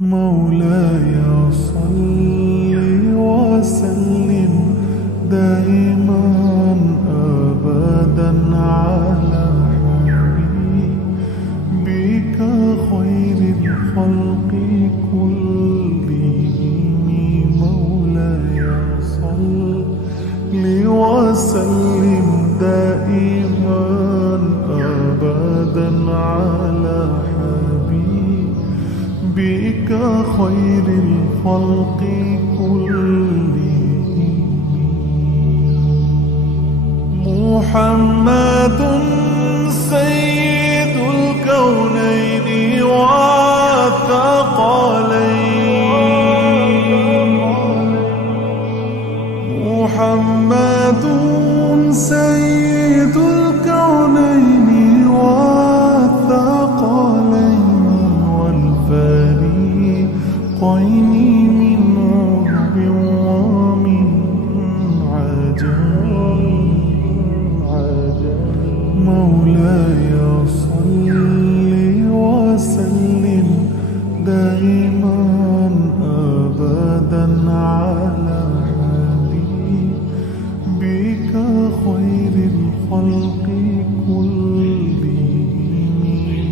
مولاي صل وسلم دائما أبدا على حبيبك خير الخلق كلهم. مولاي صل وسلم دائما أبدا على بك خير الخلق كلهم. محمد سيد الكونين والثقلين. محمد سيد الكونين والثقلين والفريقين من عرب ومن عجم. مولاي صل وسلم دائما أبدا على حبيبك خير الخلق كلهم.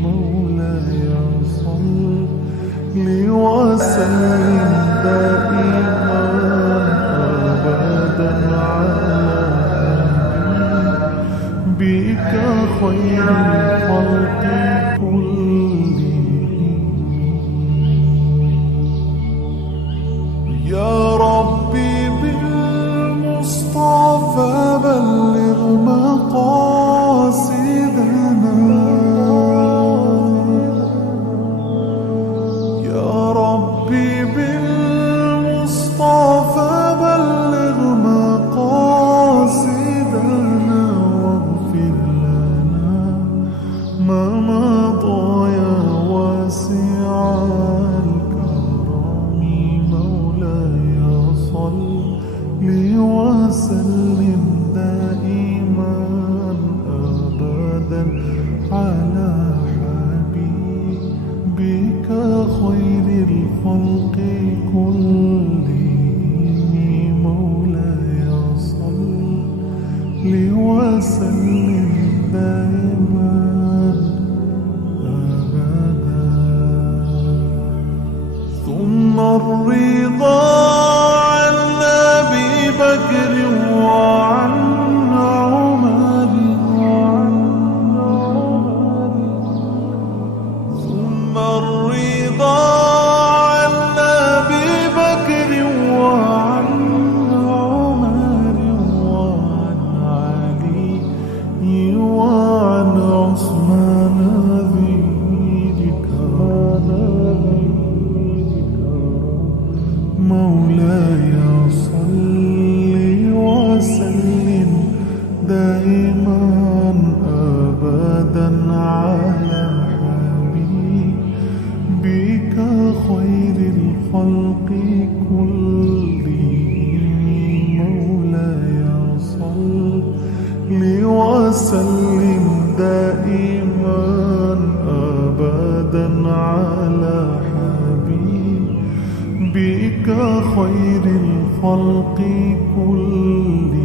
مولاي صل وسلم دائما أبدا على بك خير الخلق كلهم. يا ربي بالمصطفى بلغ مقاصدنا. يا ربي بالمصطفى بلغ مقاصدنا واغفر لنا ما مضى يا واسع الكرم. مولاي صل وسلم دائما أبدا على حبيبك خير الخلق كلهم. مولاي صل وسلم دائما أبدا. ثم الرضا عن أبي بكر وعن عمر. ثم الرضا عن أبي بكر وعن عمر وعن علي وعن عثمان ذي الكرم. مولاي صل وسلم دائما أبدا على حبيبك خير الخلق كلهم. مولاي صل وسلم دائما أبدا على بك خير الخلق كلهم.